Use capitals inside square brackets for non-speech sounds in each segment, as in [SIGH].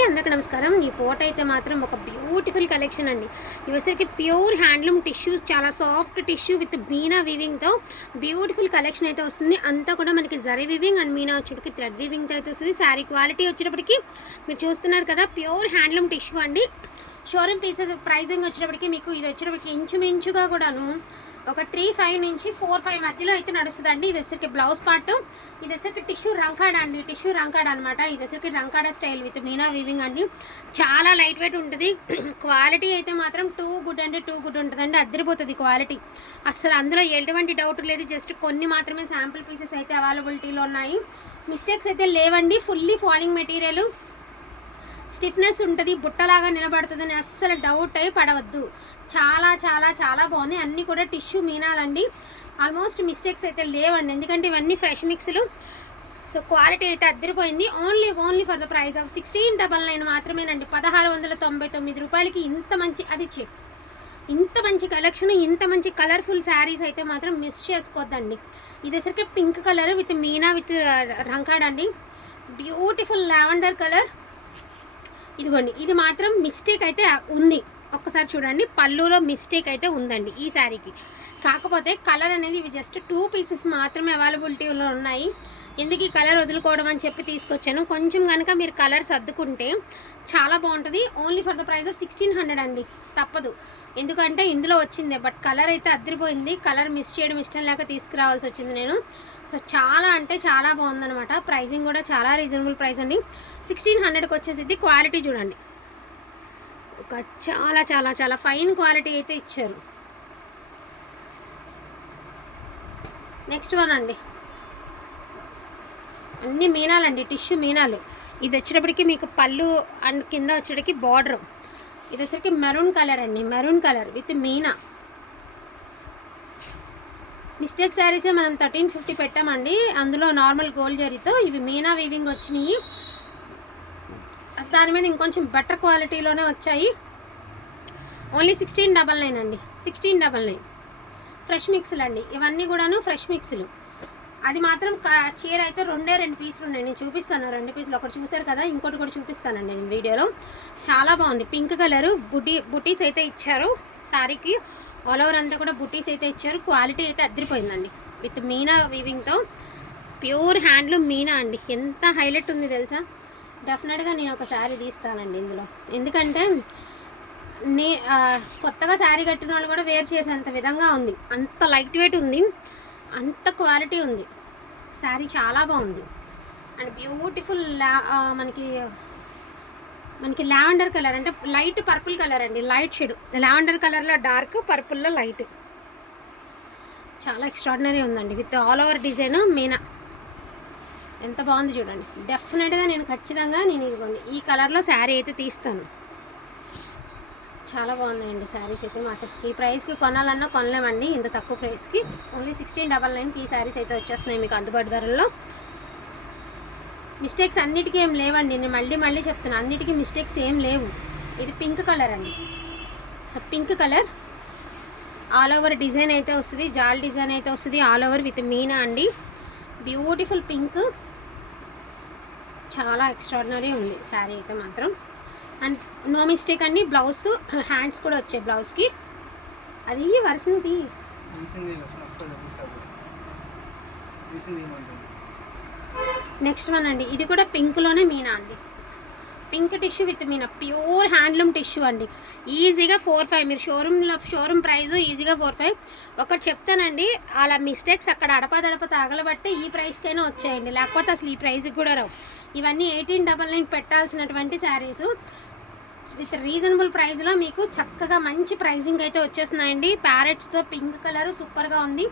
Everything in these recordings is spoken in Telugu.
అందరికీ నమస్కారం. ఈ పోట అయితే మాత్రం ఒక బ్యూటిఫుల్ కలెక్షన్ అండి. ఇవసరికి ప్యూర్ హ్యాండ్లూమ్ టిష్యూ చాలా సాఫ్ట్ టిష్యూ విత్ మీనా వీవింగ్తో బ్యూటిఫుల్ కలెక్షన్ అయితే వస్తుంది. అంతా కూడా మనకి జరీ వీవింగ్ అండ్ మీనా వచ్చేటికి థ్రెడ్ వీవింగ్తో అయితే వస్తుంది. శారీ క్వాలిటీ వచ్చేటప్పటికి మీరు చూస్తున్నారు కదా ప్యూర్ హ్యాండ్లూమ్ టిష్యూ అండి. షోరూమ్ పీసెస్ ప్రైజింగ్ వచ్చేటప్పటికి మీకు ఇది వచ్చేటప్పటికి ఇంచుమించుగా కూడాను ఒక త్రీ ఫైవ్ నుంచి ఫోర్ ఫైవ్ మధ్యలో అయితే నడుస్తుందండి. ఇది వచ్చరికి బ్లౌజ్ పార్ట్ ఇది వచ్చరికి టిష్యూ రంకాడ అండి. టిష్యూ రంకాడ అనమాట ఇది వచ్చరికి రంకాడ స్టైల్ విత్ మీనా వీవింగ్ అండి. చాలా లైట్ వెయిట్ ఉంటుంది. [CLEARS THROAT] క్వాలిటీ అయితే మాత్రం టూ గుడ్ అండి. టూ గుడ్ ఉంటుందండి. అద్దరిపోతుంది క్వాలిటీ అసలు అందులో ఎటువంటి డౌట్ లేదు. జస్ట్ కొన్ని మాత్రమే శాంపుల్ పీసెస్ అయితే అవైలబిలిటీలో ఉన్నాయి. మిస్టేక్స్ అయితే లేవండి. ఫుల్లీ ఫాలింగ్ మెటీరియల్ స్టిఫ్నెస్ ఉంటుంది బుట్టలాగా నిలబడుతుందని అస్సలు డౌట్ అయి పడవద్దు. చాలా చాలా చాలా బాగున్నాయి. అన్నీ కూడా టిష్యూ మీనాలండి. ఆల్మోస్ట్ మిస్టేక్స్ అయితే లేవండి. ఎందుకంటే ఇవన్నీ ఫ్రెష్ మిక్స్లు సో క్వాలిటీ అయితే అద్దరిపోయింది. Only only for the price of sixteen double nine మాత్రమేనండి. పదహారు వందల తొంభై తొమ్మిది రూపాయలకి ఇంత మంచి అది చెక్ ఇంత మంచి కలెక్షన్ ఇంత మంచి కలర్ఫుల్ శారీస్ అయితే మాత్రం మిస్ చేసుకోవద్దండి ఇది pink colour with meena with రంకాడ్ అండి బ్యూటిఫుల్ లావెండర్ కలర్ ఇదిగోండి ఇది మాత్రం మిస్టేక్ అయితే ఉంది. ఒక్కసారి చూడండి పళ్ళులో మిస్టేక్ అయితే ఉందండి ఈ శారీకి. కాకపోతే కలర్ అనేది ఇవి జస్ట్ టూ పీసెస్ మాత్రమే అవైలబిలిటీలో ఉన్నాయి. ఎందుకు ఈ కలర్ వదులుకోవడం అని చెప్పి తీసుకొచ్చాను. కొంచెం కనుక మీరు కలర్ సర్దుకుంటే చాలా బాగుంటుంది. Only for the price of sixteen hundred అండి. తప్పదు. ఎందుకంటే ఇందులో వచ్చిందే బట్ కలర్ అయితే అద్దరిపోయింది. కలర్ మిస్ చేయడం ఇష్టం లేక తీసుకురావాల్సి వచ్చింది నేను. సో చాలా అంటే చాలా బాగుందనమాట ప్రైజింగ్ కూడా చాలా రీజనబుల్ ప్రైస్ అండి. సిక్స్టీన్ హండ్రెడ్కి వచ్చేసి క్వాలిటీ చూడండి. ఒక చాలా చాలా చాలా ఫైన్ క్వాలిటీ అయితే ఇచ్చారు. నెక్స్ట్ వన్ అండి. అన్ని మీనాలండి టిష్యూ మీనాలు. ఇది వచ్చేటప్పటికి మీకు పళ్ళు అండ్ కింద వచ్చేటప్పటికి బార్డర్ ఇది వచ్చేసరికి మెరూన్ కలర్ అండి maroon colour with meena mistake శారీసే మనం థర్టీన్ ఫిఫ్టీ పెట్టామండి. అందులో నార్మల్ గోల్డ్ జరీతో ఇవి మీనా వీవింగ్ వచ్చినాయి. దాని మీద ఇంకొంచెం బెటర్ క్వాలిటీలోనే వచ్చాయి. ఓన్లీ సిక్స్టీన్ డబల్ నైన్ అండి. సిక్స్టీన్ డబల్ నైన్ ఫ్రెష్ మిక్స్లు అండి. ఇవన్నీ కూడాను ఫ్రెష్ మిక్స్లు అది మాత్రం చీర అయితే రెండే రెండు పీసులు ఉన్నాయి. నేను చూపిస్తాను. రెండు పీసులు ఒకటి చూసారు కదా? ఇంకోటి కూడా చూపిస్తానండి నేను వీడియోలో. చాలా బాగుంది. పింక్ కలర్ బుటీ బుటీస్ అయితే ఇచ్చారు. శారీకి ఆల్ ఓవర్ అంతా కూడా బుటీస్ అయితే ఇచ్చారు. క్వాలిటీ అయితే అద్దరిపోయిందండి. విత్ మీనా వీవింగ్తో ప్యూర్ హ్యాండ్లూమ్ మీనా అండి. ఎంత హైలైట్ ఉంది తెలుసా? డెఫినెట్గా నేను ఒక శారీ తీస్తానండి ఇందులో. ఎందుకంటే నే కొత్తగా శారీ కట్టిన వాళ్ళు కూడా వేర్ చేసేంత విధంగా ఉంది. అంత లైట్ వెయిట్ ఉంది. అంత క్వాలిటీ ఉంది. శారీ చాలా బాగుంది. అండ్ బ్యూటిఫుల్ లా మనకి మనకి లావెండర్ కలర్ అంటే లైట్ పర్పుల్ కలర్ అండి. లైట్ షేడ్ లావెండర్ కలర్లో డార్క్ పర్పుల్లో లైట్ చాలా ఎక్స్ట్రాడినరీ ఉందండి. With all over design meena. ఎంత బాగుంది చూడండి. డెఫినెట్గా నేను ఖచ్చితంగా నేను ఇదిగోండి ఈ కలర్లో శారీ అయితే తీస్తాను. చాలా బాగున్నాయండి శారీస్ అయితే మాత్రం. ఈ ప్రైస్కి కొనాలన్నా కొనలేమండి ఇంత తక్కువ ప్రైస్కి ఓన్లీ సిక్స్టీన్ డబల్ నైన్కి ఈ శారీస్ అయితే వచ్చేస్తున్నాయి మీకు అందుబాటు ధరల్లో. మిస్టేక్స్ అన్నిటికీ ఏం లేవండి నేను మళ్ళీ మళ్ళీ చెప్తున్నాను అన్నిటికీ మిస్టేక్స్ ఏం లేవు. ఇది పింక్ కలర్ అండి. So pink colour all over design అయితే వస్తుంది జాల్ డిజైన్ అయితే వస్తుంది ఆల్ ఓవర్ విత్ మీనా అండి. బ్యూటిఫుల్ పింక్ చాలా ఎక్స్ట్రాడినరీ ఉంది శారీ అయితే మాత్రం. అండ్ నో మిస్టేక్ అండి బ్లౌజ్ హ్యాండ్స్ కూడా వచ్చాయి బ్లౌజ్కి అది వరుసది. నెక్స్ట్ వన్ అండి ఇది కూడా పింక్లోనే మీనా అండి. Pink tissue with meena pure handloom tissue అండి. ఈజీగా ఫోర్ ఫైవ్ మీరు షోరూమ్లో షోరూమ్ ప్రైస్ ఈజీగా ఫోర్ ఫైవ్ ఒకటి చెప్తానండి అలా మిస్టేక్స్ అక్కడ అడపదడప తగలబట్టి ఈ ప్రైస్కైనా వచ్చాయండి. లేకపోతే అసలు ఈ ప్రైస్కి కూడా రావు. ఇవన్నీ ఎయిటీన్ డబల్ నైన్ పెట్టాల్సినటువంటి శారీస్. విత్ రీజనబుల్ ప్రైస్లో మీకు చక్కగా మంచి ప్రైజింగ్ అయితే వచ్చేస్తున్నాయండి. ప్యారెట్స్తో పింక్ కలర్ సూపర్గా ఉంది.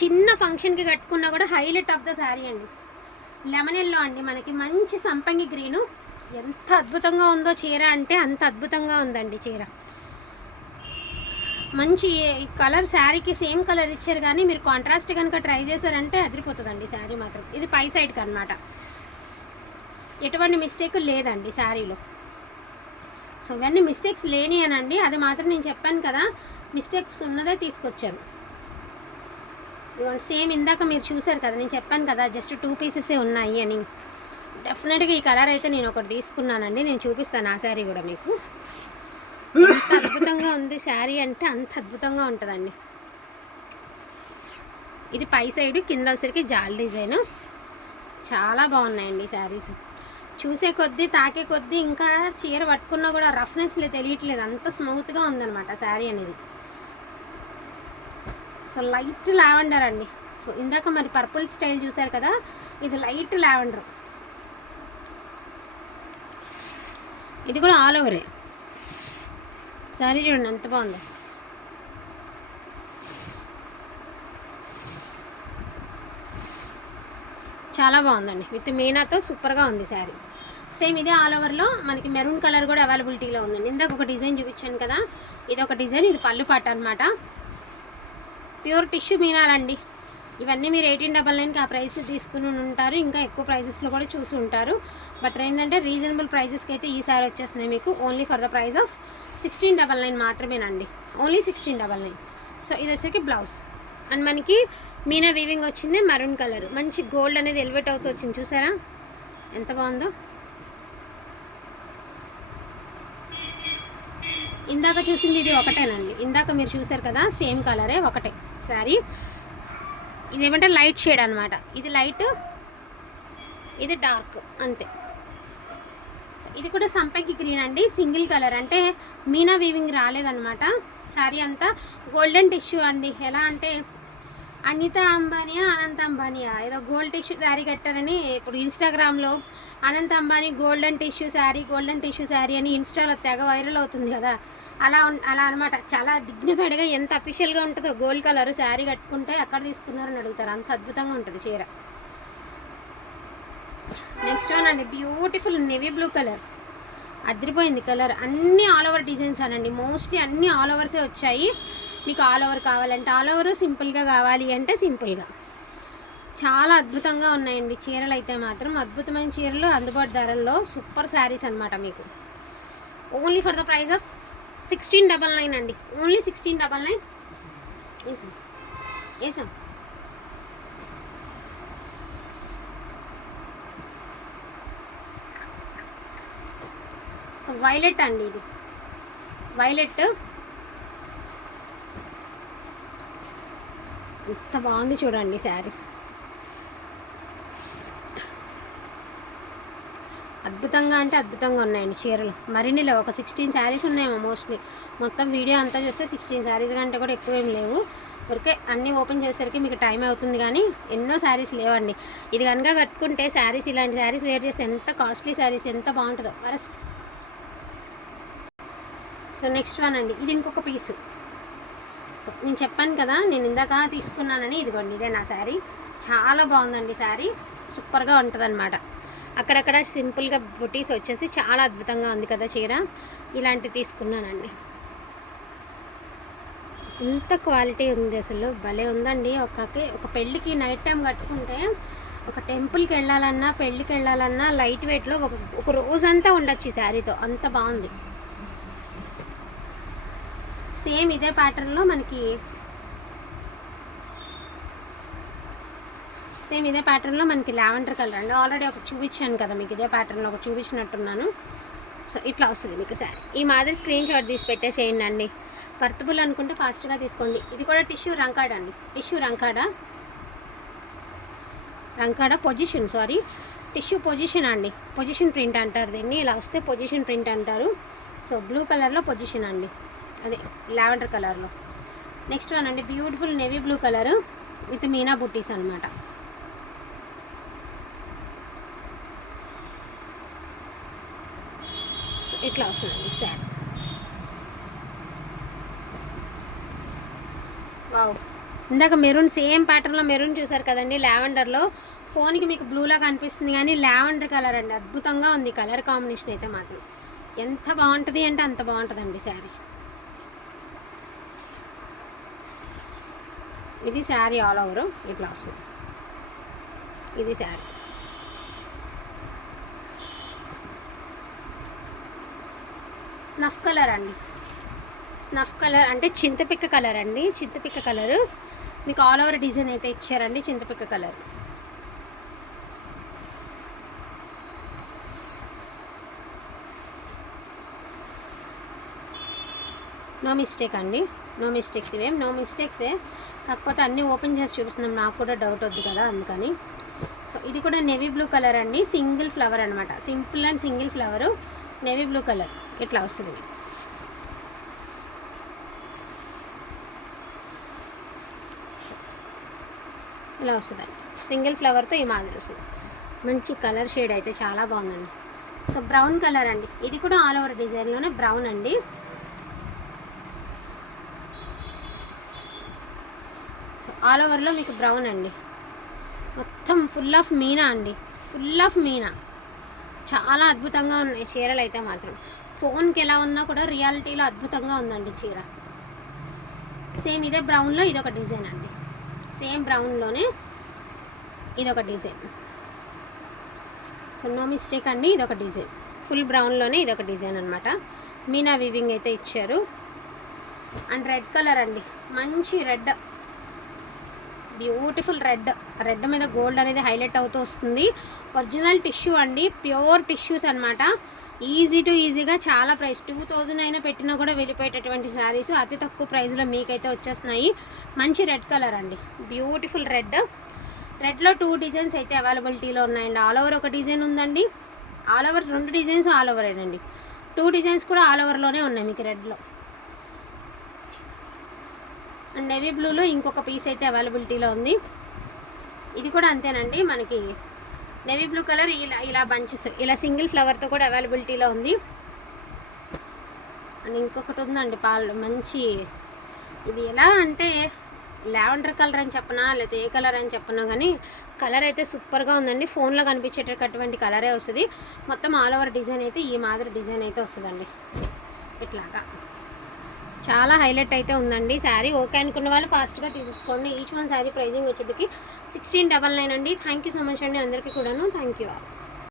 చిన్న ఫంక్షన్కి కట్టుకున్నా కూడా హైలైట్ ఆఫ్ ద శారీ అండి. లెమన్ ఎల్లో అండి మనకి. మంచి సంపంగి గ్రీను. ఎంత అద్భుతంగా ఉందో చీర అంటే అంత అద్భుతంగా ఉందండి చీర. మంచి ఈ కలర్ శారీకి సేమ్ కలర్ ఇచ్చారు కానీ మీరు కాంట్రాస్ట్ కనుక ట్రై చేశారంటే అదిరిపోతుందండి శారీ మాత్రం. ఇది పై సైడ్కి అనమాట ఎటువంటి మిస్టేక్ లేదండి శారీలో. సో ఇవన్నీ మిస్టేక్స్ లేని అనండి అది మాత్రం నేను చెప్పాను కదా మిస్టేక్స్ ఉన్నదే తీసుకొచ్చాను ఇదిగోండి సేమ్ ఇందాక మీరు చూసారు కదా నేను చెప్పాను కదా జస్ట్ టూ పీసెసే ఉన్నాయి అని. డెఫినెట్గా ఈ కలర్ అయితే నేను ఒకటి తీసుకున్నానండి. నేను చూపిస్తాను ఆ శారీ కూడా మీకు. ఎంత అద్భుతంగా ఉంది శారీ అంటే అంత అద్భుతంగా ఉంటుందండి. ఇది పై సైడ్ కింద వచ్చరికి జాల్ డిజైన్. చాలా బాగున్నాయండి శారీస్. చూసే కొద్దీ తాకే కొద్దీ ఇంకా చీర పట్టుకున్నా కూడా రఫ్నెస్లే తెలియట్లేదు. అంత స్మూత్గా ఉందన్నమాట శారీ అనేది. సో లైట్ లావెండర్ అండి. సో ఇందాక మరి పర్పుల్ స్టైల్ చూసారు కదా ఇది లైట్ లావెండర్. ఇది కూడా ఆల్ ఓవరే. శారీ చూడండి ఎంత బాగుందో. చాలా బాగుందండి. విత్ మీనాతో సూపర్గా ఉంది శారీ. సేమ్ ఇదే ఆల్ ఓవర్లో మనకి మెరూన్ కలర్ కూడా అవైలబిలిటీలో ఉందండి. ఇందాక ఒక డిజైన్ చూపించాను కదా ఇది ఒక డిజైన్ ఇది పళ్ళు పాట అనమాట ప్యూర్ టిష్యూ మీనాలండి. ఇవన్నీ మీరు ఎయిటీన్ డబల్ నైన్కి ఆ ప్రైస్ తీసుకుని ఉంటారు ఇంకా ఎక్కువ ప్రైసెస్లో కూడా చూసి ఉంటారు. బట్ ఏంటంటే రీజనబుల్ ప్రైసెస్కి అయితే ఈ సారీ వచ్చేస్తున్నాయి మీకు only for the price of sixteen double nine మాత్రమేనండి. Only sixteen double nine. So ఇది వచ్చేసరికి బ్లౌజ్. అండ్ మనకి మీనా వీవింగ్ వచ్చింది మరూన్ కలర్. మంచి గోల్డ్ అనేది ఎలివేట్ అవుతూ వచ్చింది చూసారా? ఎంత బాగుందో? ఇందాక చూసింది ఇది ఒకటేనండి. ఇందాక మీరు చూసారు కదా సేమ్ కలరే ఒకటే శారీ. ఇదేమంటే లైట్ షేడ్ అనమాట ఇది లైట్ ఇది డార్క్ అంతే. ఇది కూడా సంపంగి గ్రీన్ అండి సింగిల్ కలర్. అంటే మీనా వీవింగ్ రాలేదనమాట శారీ అంతా గోల్డెన్ టిష్యూ అండి. ఎలా అంటే అనిత అంబానియా అనంత అంబానియా ఏదో గోల్డ్ టిష్యూ శారీ కట్టారని ఇప్పుడు ఇన్స్టాగ్రామ్లో Anant Ambani golden tissue sari golden tissue sari అని ఇన్స్టాలో తెగ వైరల్ అవుతుంది కదా. అలా అలా అనమాట. చాలా డిగ్నిఫైడ్గా ఎంత అఫీషియల్గా ఉంటుందో గోల్డ్ కలర్ శారీ కట్టుకుంటే ఎక్కడ తీసుకున్నారని అడుగుతారు. అంత అద్భుతంగా ఉంటుంది చీర. నెక్స్ట్ వన్ అండి. బ్యూటిఫుల్ నెవీ బ్లూ కలర్ అదిరిపోయింది కలర్. అన్ని ఆల్ ఓవర్ డిజైన్స్ అనండి. మోస్ట్లీ అన్ని ఆల్ ఓవర్సే వచ్చాయి. మీకు ఆల్ ఓవర్ కావాలంటే ఆల్ ఓవర్ సింపుల్గా కావాలి అంటే సింపుల్గా చాలా అద్భుతంగా ఉన్నాయండి చీరలు అయితే మాత్రం. అద్భుతమైన చీరలు అందుబాటు ధరల్లో సూపర్ శారీస్ అనమాట మీకు. Only for the price of sixteen double nine అండి. ఓన్లీ సిక్స్టీన్ డబల్ నైన్ వేసాం వేసాం సో వైలెట్ అండి ఇది. వైలెట్ ఎంత బాగుంది చూడండి శారీ. అద్భుతంగా అంటే అద్భుతంగా ఉన్నాయండి చీరలు. మరిన్ని లేవు. ఒక సిక్స్టీన్ శారీస్ ఉన్నాయేమో మోస్ట్లీ మొత్తం వీడియో అంతా చూస్తే సిక్స్టీన్ శారీస్ కంటే కూడా ఎక్కువ ఏం లేవు. ఊరికే అన్నీ ఓపెన్ చేసేసరికి మీకు టైం అవుతుంది కానీ ఎన్నో శారీస్ లేవండి. ఇది కనుక కట్టుకుంటే శారీస్ ఇలాంటి శారీస్ వేర్ చేస్తే ఎంత కాస్ట్లీ శారీస్ ఎంత బాగుంటుందో. వరస్. సో నెక్స్ట్ వన్ అండి. ఇది ఇంకొక పీస్ నేను చెప్పాను కదా నేను ఇందాక తీసుకున్నానని ఇదిగోండి ఇదే నా శారీ. చాలా బాగుందండి శారీ. సూపర్గా ఉంటుంది అనమాట అక్కడక్కడ సింపుల్గా బుటీస్ వచ్చేసి చాలా అద్భుతంగా ఉంది కదా చీర. ఇలాంటివి తీసుకున్నానండి. ఎంత క్వాలిటీ ఉంది అసలు. భలే ఉందండి. ఒకకి ఒక పెళ్ళికి నైట్ టైం కట్టుకుంటే ఒక టెంపుల్కి వెళ్ళాలన్నా పెళ్ళికి వెళ్ళాలన్నా లైట్ వెయిట్లో ఒక ఒక రోజంతా ఉండొచ్చు ఈ శారీతో. అంత బాగుంది. సేమ్ ఇదే ప్యాటర్న్లో మనకి సేమ్ ఇదే ప్యాటర్న్లో మనకి లావెండర్ కలర్ అండి. ఆల్రెడీ ఒక చూపించాను కదా మీకు ఇదే ప్యాటర్న్లో ఒక చూపించినట్టున్నాను. సో ఇట్లా వస్తుంది మీకు సారీ. ఈ మాదిరి స్క్రీన్ షాట్ తీసి పెట్టేసేయండి అండి. పర్తబుల్ అనుకుంటే ఫాస్ట్గా తీసుకోండి. ఇది కూడా టిష్యూ రంకాడ అండి. Tissue రంకాడ. రంకాడ position sorry tissue position అండి. పొజిషన్ ప్రింట్ అంటారు దీన్ని. ఇలా వస్తే పొజిషన్ ప్రింట్ అంటారు. సో బ్లూ కలర్లో పొజిషన్ అండి. అదే లావెండర్ కలర్లో. నెక్స్ట్ వన్ అండి beautiful navy blue colour with meena బుట్టీస్ అనమాట సో ఇట్లా వస్తుందండి శారీ వావ్ ఇందాక మెరూన్ సేమ్ ప్యాటర్న్లో మెరూన్ చూసారు కదండి లావెండర్లో. ఫోన్కి మీకు బ్లూలా కనిపిస్తుంది కానీ లావెండర్ కలర్ అండి అద్భుతంగా ఉంది కలర్ కాంబినేషన్ అయితే మాత్రం. ఎంత బాగుంటుంది అంటే అంత బాగుంటుందండి శారీ. ఇది శారీ ఆల్ ఓవర్ ఇట్లా వస్తుంది ఇది శారీ. స్నఫ్ కలర్ అండి. స్నఫ్ కలర్ అంటే చింతపిక్క కలర్ అండి. చింతపిక్క కలరు. మీకు ఆల్ ఓవర్ డిజైన్ అయితే ఇచ్చారండి చింతపిక్క కలర్. నో మిస్టేక్ అండి. నో మిస్టేక్స్ ఇవేం? నో మిస్టేక్సే కాకపోతే అన్నీ ఓపెన్ చేసి చూపిస్తున్నాం. నాకు కూడా డౌట్ వద్దు కదా అందుకని. సో ఇది కూడా నెవీ బ్లూ కలర్ అండి. సింగిల్ ఫ్లవర్ అనమాట simple and single flower navy blue colour ఇట్లా వస్తుంది మీకు ఇలా వస్తుందండి సింగిల్ ఫ్లవర్తో ఈ మాదిరి వస్తుంది. మంచి కలర్ షేడ్ అయితే చాలా బాగుందండి. సో బ్రౌన్ కలర్ అండి. ఇది కూడా ఆల్ ఓవర్ డిజైన్లోనే బ్రౌన్ అండి సో ఆల్ ఓవర్లో మీకు బ్రౌన్ అండి. మొత్తం ఫుల్ ఆఫ్ మీనా అండి. Full of meena. చాలా అద్భుతంగా ఉన్నాయి చీరలు అయితే మాత్రం. ఫోన్కి ఎలా ఉన్నా కూడా రియాలిటీలో అద్భుతంగా ఉందండి చీర. సేమ్ ఇదే బ్రౌన్లో ఇదొక డిజైన్ అండి. సేమ్ బ్రౌన్లోనే ఇదొక డిజైన్ సో నో మిస్టేక్ అండి ఇదొక డిజైన్ ఫుల్ బ్రౌన్లోనే ఇదొక డిజైన్ అనమాట మీనా వివింగ్ అయితే ఇచ్చారు. అండ్ రెడ్ కలర్ అండి. మంచి రెడ్ బ్యూటిఫుల్ రెడ్. రెడ్ మీద గోల్డ్ అనేది హైలైట్ అవుతూ వస్తుంది. ఒరిజినల్ టిష్యూ అండి. ప్యూర్ టిష్యూస్ అనమాట ఈజీ టు ఈజీగా చాలా ప్రైస్. టూ థౌజండ్ అయినా పెట్టినా కూడా వెళ్ళిపోయేటటువంటి శారీస్ అతి తక్కువ ప్రైస్లో మీకైతే వచ్చేస్తున్నాయి. మంచి రెడ్ కలర్ అండి. Beautiful red. రెడ్లో టూ డిజైన్స్ అయితే అవైలబిలిటీలో ఉన్నాయండి. ఆల్ ఓవర్ ఒక డిజైన్ ఉందండి. ఆల్ ఓవర్ రెండు డిజైన్స్ ఆల్ ఓవర్ అండి టూ డిజైన్స్ కూడా ఆల్ ఓవర్లోనే ఉన్నాయి మీకు రెడ్లో. అండ్ నేవీ బ్లూలో ఇంకొక పీస్ అయితే అవైలబిలిటీలో ఉంది. ఇది కూడా అంతేనండి మనకి నేవీ బ్లూ కలర్ ఇలా ఇలా బంచెస్ ఇలా సింగిల్ ఫ్లవర్తో కూడా అవైలబిలిటీలో ఉంది. అండ్ ఇంకొకటి ఉందండి పాలు మంచి ఇది ఎలా అంటే లావెండర్ కలర్ అని చెప్పనా లేకపోతే ఏ కలర్ అని చెప్పనా కానీ కలర్ అయితే సూపర్గా ఉందండి. ఫోన్లో కనిపించేటటువంటి కలరే వస్తుంది. మొత్తం ఆల్ ఓవర్ డిజైన్ అయితే ఈ మాదిరి డిజైన్ అయితే వస్తుందండి. ఇట్లాగా. చాలా హైలైట్ అయితే ఉందండి. శారీ ఓకే అనుకున్న వాళ్ళు ఫాస్ట్గా తీసేసుకోండి. ఈచ్ వన్ శారీ ప్రైజింగ్ వచ్చేటికి సిక్స్టీన్ డబల్ నైన్ అండి. థ్యాంక్ యూ సో మచ్ అండి అందరికీ కూడాను. Thank you all